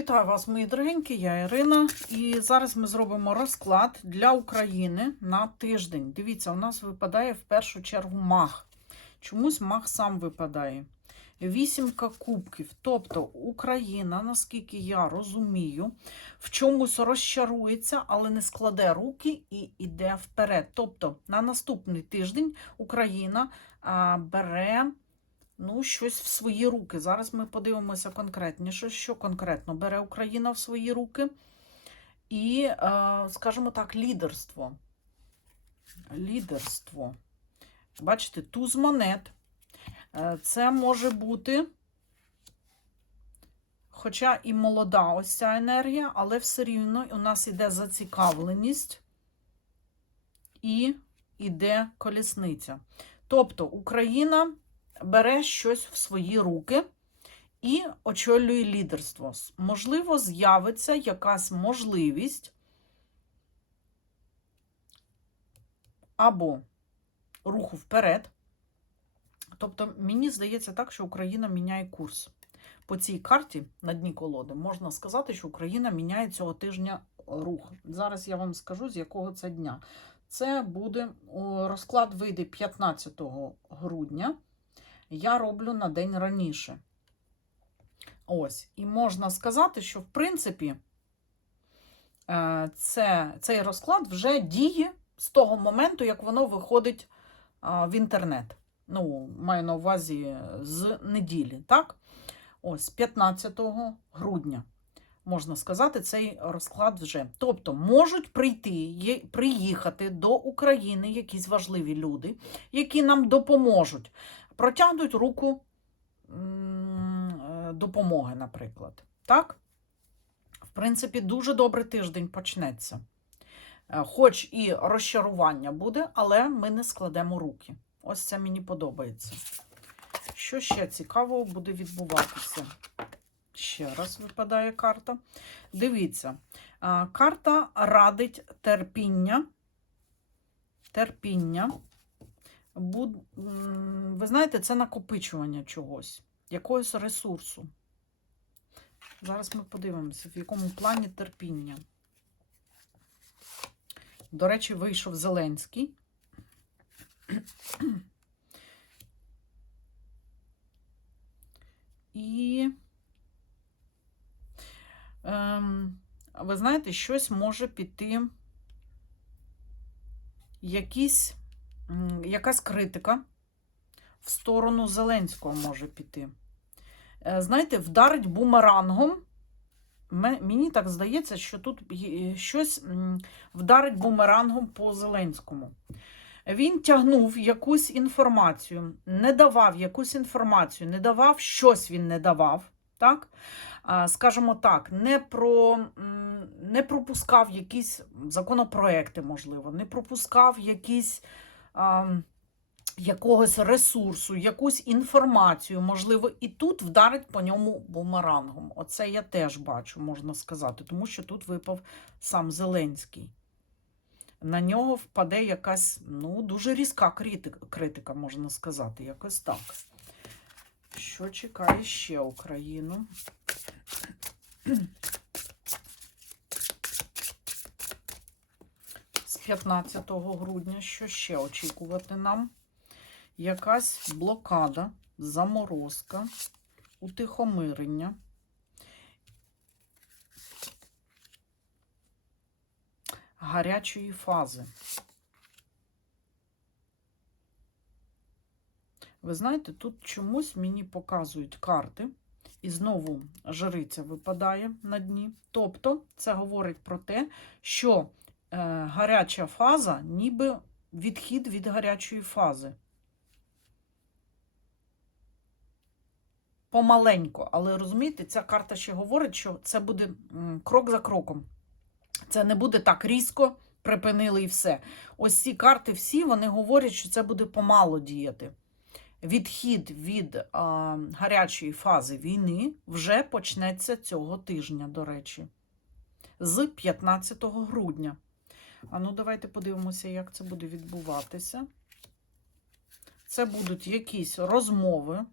Вітаю вас, мої дорогенькі, я Ірина. І зараз ми зробимо розклад для України на тиждень. Дивіться, у нас випадає в першу чергу маг. Чомусь маг сам випадає. Вісімка кубків. Тобто Україна, наскільки я розумію, в чомусь розчарується, але не складе руки і йде вперед. Тобто на наступний тиждень Україна а, бере ну, щось в свої руки. Зараз ми подивимося конкретніше, що конкретно бере Україна в свої руки. І, е, скажімо так, лідерство. Лідерство. Бачите, туз монет. Е, Це може бути, хоча і молода ось ця енергія, але все рівно у нас іде зацікавленість і іде колісниця. Тобто Україна бере щось в свої руки і очолює лідерство. Можливо, з'явиться якась можливість або руху вперед. Тобто, мені здається так, що Україна міняє курс. По цій карті на дні колоди можна сказати, що Україна міняє цього тижня рух. Зараз я вам скажу, з якого це дня. Це буде розклад вийде 15 грудня я роблю на день раніше. Ось. І можна сказати, що, в принципі, е, це, цей розклад вже діє з того моменту, як воно виходить в інтернет. Ну, маю на увазі з неділі, так? Ось, 15 грудня. Можна сказати, цей розклад вже. Тобто можуть прийти, приїхати до України якісь важливі люди, які нам допоможуть протягнуть руку е, допомоги, наприклад. Так? В принципі, дуже добрий тиждень почнеться. Е, Хоч і розчарування буде, але ми не складемо руки. Ось це мені подобається. Що ще цікавого буде відбуватися? Ще раз випадає карта. Дивіться, карта радить терпіння. Терпіння. Буд... Ви знаєте, це накопичування чогось, якогось ресурсу. Зараз ми подивимося, в якому плані терпіння. До речі, вийшов Зеленський. І ем, ви знаєте, щось може піти, якісь якась критика в сторону Зеленського може піти. Е, Знаєте, вдарить бумерангом. Мені так здається, що тут щось вдарить бумерангом по Зеленському. Він тягнув якусь інформацію, не давав якусь інформацію, не давав щось він не давав. Так? Скажімо так, не, про, не пропускав якісь законопроекти, можливо, не пропускав якісь якогось ресурсу, якусь інформацію, можливо, і тут вдарить по ньому бумерангом. Оце я теж бачу, можна сказати, тому що тут випав сам Зеленський. На нього впаде якась ну, дуже різка критика, можна сказати, якось так. Що чекає ще Україну? 15 грудня, що ще очікувати нам? Якась блокада, заморозка, утихомирення. Гарячої фази. Ви знаєте, тут чомусь мені показують карти, і знову жриця випадає на дні. Тобто, це говорить про те, що гаряча фаза, ніби відхід від гарячої фази. Помаленько, але розумієте, ця карта ще говорить, що це буде крок за кроком. Це не буде так різко, припинили і все. Ось ці карти всі вони говорять, що це буде помало діяти. Відхід від а, гарячої фази війни вже почнеться цього тижня, до речі, з 15 грудня. А ну, давайте подивимося, як це буде відбуватися. Це будуть якісь розмови.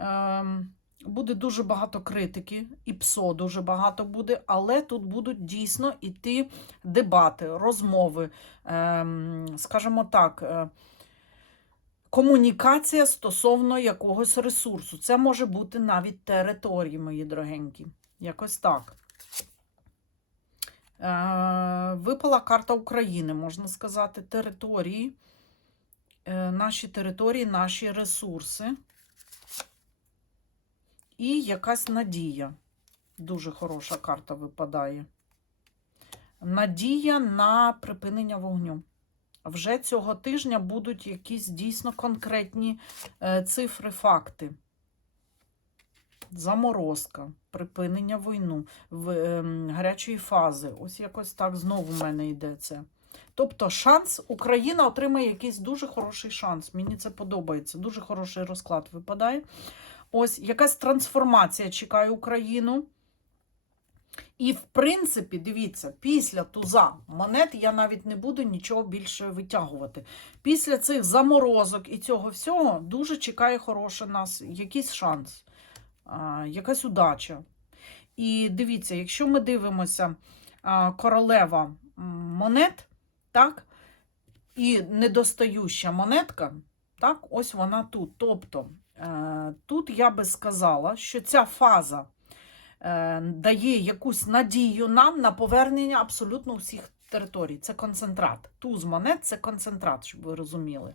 ем, буде дуже багато критики, і ПСО дуже багато буде, але тут будуть дійсно іти дебати, розмови, ем, скажімо так. Комунікація стосовно якогось ресурсу. Це може бути навіть території, мої дорогенькі. Якось так. Е, випала карта України, можна сказати, території, е, наші території, наші ресурси. І якась надія. Дуже хороша карта випадає. Надія на припинення вогню. Вже цього тижня будуть якісь дійсно конкретні е, цифри, факти. Заморозка, припинення війну, ем, гарячої фази. Ось якось так знову в мене йде це. Тобто, шанс, Україна отримає якийсь дуже хороший шанс. Мені це подобається. Дуже хороший розклад випадає. Ось якась трансформація чекає Україну. І, в принципі, дивіться, після туза монет я навіть не буду нічого більше витягувати. Після цих заморозок і цього всього дуже чекає хороший нас якийсь шанс, якась удача. І дивіться, якщо ми дивимося королева монет, так, і недостающа монетка, так, ось вона тут. Тобто, е, тут я би сказала, що ця фаза дає якусь надію нам на повернення абсолютно всіх територій. Це концентрат. Туз монет це концентрат, щоб ви розуміли.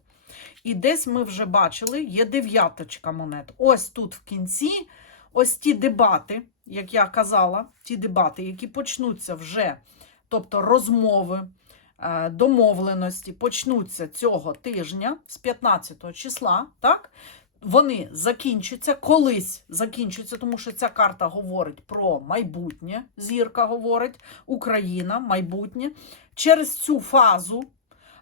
І десь ми вже бачили, є дев'яточка монет. Ось тут в кінці, ось ті дебати, як я казала, ті дебати, які почнуться вже, тобто розмови, е, домовленості, почнуться цього тижня з 15 числа, так? Вони закінчаться, колись закінчаться, тому що ця карта говорить про майбутнє. Зірка говорить, Україна, майбутнє. Через цю фазу,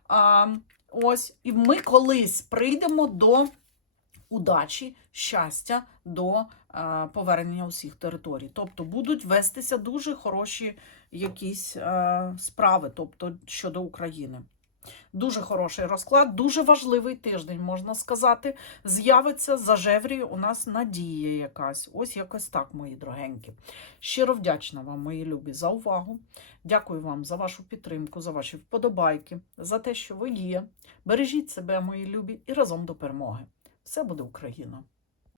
а, ось, і ми колись прийдемо до удачі, щастя, до а, повернення усіх територій. Тобто будуть вестися дуже хороші якісь а, справи, тобто щодо України. Дуже хороший розклад, дуже важливий тиждень, можна сказати. З'явиться за жеврію у нас надія якась. Ось якось так, мої дорогенькі. Щиро вдячна вам, мої любі, за увагу. Дякую вам за вашу підтримку, за ваші вподобайки, за те, що ви є. Бережіть себе, мої любі, і разом до перемоги. Все буде Україна!